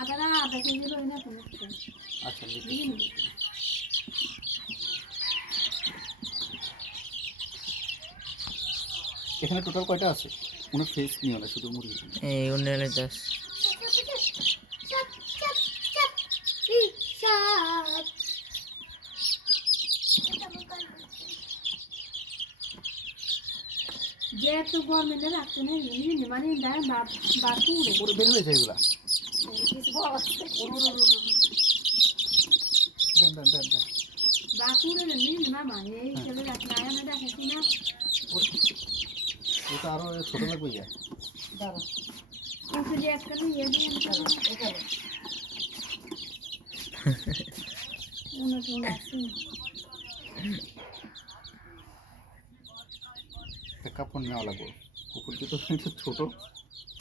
আধা কেজি লই না তুমি। আচ্ছা লিখি। এখানে টোটাল কয়টা আছে? কোনো ফেস নিও না, শুধু মুরগি। এই উন্নয়নের দাস যে একটু গরমেন্টে রাখতে নেই মানে বাপু পুরো বের হয়ে যায় এগুলা। দেন দেন দেন দেন। বাপুরে মামা এই ছেলে রাখতে আয় না দেখাচ্ছি না। এটা আরো ছোট লাগবে ইয়া। দাঁড়া ওকে যে একটা নিয়ে দিয়ে এটা উনা আছে একটা কাপড় নেওয়া লাগবে। কুকুর তো একটু ছোট,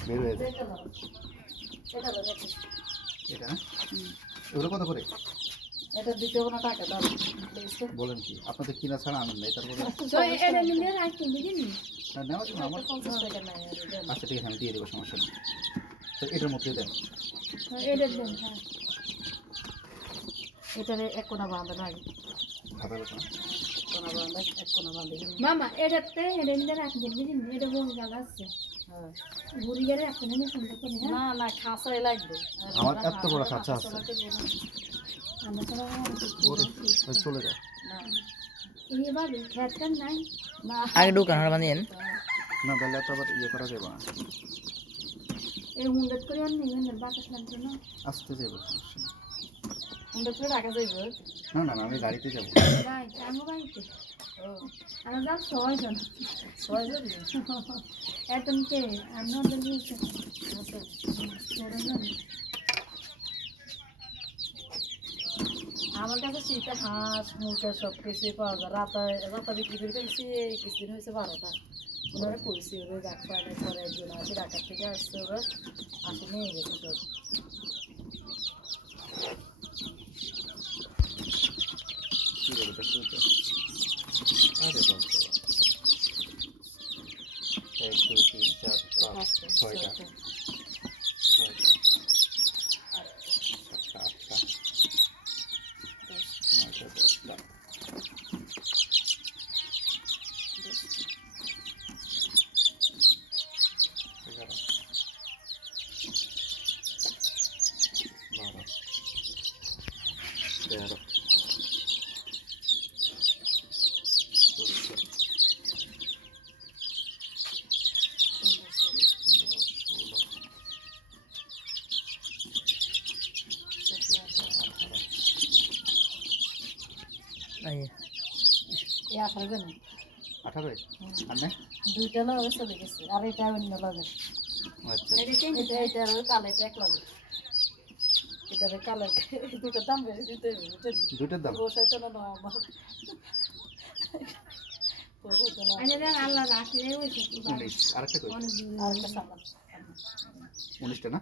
বের হয়ে যায়। এটা এগুলো কত করে? এটা দিতে হবে না টাকা দাও। বলেন কি আপনাদের কিনা ছাড়া আনন্দ নেই? তারপরে তো এটা নিলে রাখতে বুঝিনি নেওয়া যাবে আমার। 50 টাকা নাই আর আচ্ছা ঠিক আছে, আমি দিয়ে দেবো, সমস্যা নেই। তো এটার মধ্যে দেন। এটা দেন। হ্যাঁ এটারে এক কোণা বাঁধা লাগে ভালো কথা। কোণা বাঁধা এক কোণা বাঁধা মামা এটাতে এটা নিলে রাখতে বুঝিনি এটা বড় জায়গা আছে। হ্যাঁ ঘুরি গেলে একটা নিলে সুন্দর করে। না না খাঁচাই লাগবে। আমার এত বড় খাঁচা আছে। আমরা তো ওরে চলে যায়। না এই বাড়ি খেতটা নাই না আগে ঢুকান আর বানিয়েন না তাহলে তো আবার ইয়ে করা যাবে না। এই হুন্ডত করে আর নিবেন না বাতাস লাগবে না। আসতে যাবো, সমস্যা নেই। হুন্ডত করে রাখা যাইবে না না না, আমি গাড়িতে যাবো। ভাই আমি বাড়িতে আমরা যাব 6 জন এখন কে আমি ওদের বলছি আমার কাছে শীতে হাঁস মুরগা সব কিছুই পাওয়া যায়। রাতা বিক্রি করে ফেলছি এই কিছুদিন হয়েছে 12টা। ওনারা করছি ওদের গাছ পায়না পরে একজন আছে ঢাকার থেকে আসছে, ওরা আসে নিয়ে গেছে সব। কি বলবো দেখতে তো? আরে বাবা, 1 2 3 4 5 6টা 7টা 8টা 9টা 10টা 11 12 13 এই 18 18 আর না? দুইটা লাগে চলে গেছে আর এটা অন্য লাগে। আচ্ছা এটা কালো এক লাগে এটারে কালো দুটো দাম বেড়ে দিতে দুইটার দাম বসাইতে না আমার বসাইতে না আল্লাহ রাখলে হইছে 19 আরেকটা কই? আরেকটা সালাদ 19টা না?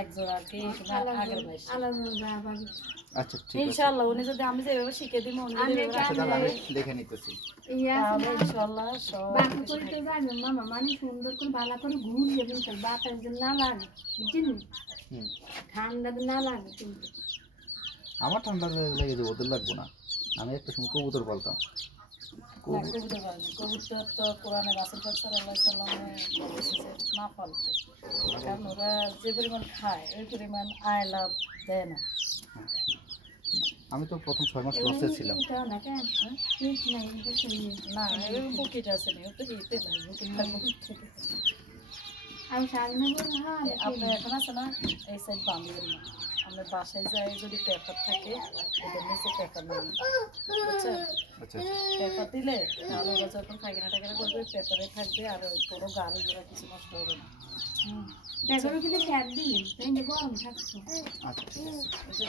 এক জোড়া আর কি আগের মাস আল্লাহ আচ্ছা ঠিক আছে ইনশাআল্লাহ উনি যদি আমি যেভাবে শিখে দিই উনি যেভাবে আচ্ছা তাহলে আমি লিখে নিতেছি। তাহলে ইনশাআল্লাহ সব বাকি করতে যাবে মামা মানে সুন্দর করে ভালো করে ঘুরিয়ে কিন্তু বাতাস যেন না লাগে বুঝছেন ঠান্ডা না লাগে কিন্তু আমার ঠান্ডা লেগে যাবে, ওদের লাগবে না। আমি একটা সময় কবুতর বলতাম। কবুতর তো কোরআনে রাসূল সাল্লাল্লাহু আলাইহি সাল্লামে বলেছে যে না ফলতে, কারণ ওরা যে পরিমাণ খায় ওই পরিমাণ আয়লা দেয় না। আমি তো প্রথম 6 মাস লসে ছিলাম। না এর বুকিট আছে না তো হিতে নাই বুকিট থাকবো আমি শাড়ি না বলবো। হ্যাঁ আপনার এখন আছে না এই সাইড বাঁধবেন না, আমরা বাসায় যাই যদি পেপার থাকে ওদের নিচে পেপার নেই বুঝছেন। আচ্ছা পেপার দিলে তাহলে ওরা যখন পায়খানা টাইখানা করবে পেপারে থাকবে আর কোনো গাড়ি ঘোড়া কিছু নষ্ট হবে না। পেপারে কিন্তু ফ্যাট দিন গরম থাকছে। আচ্ছা ঠিক আছে।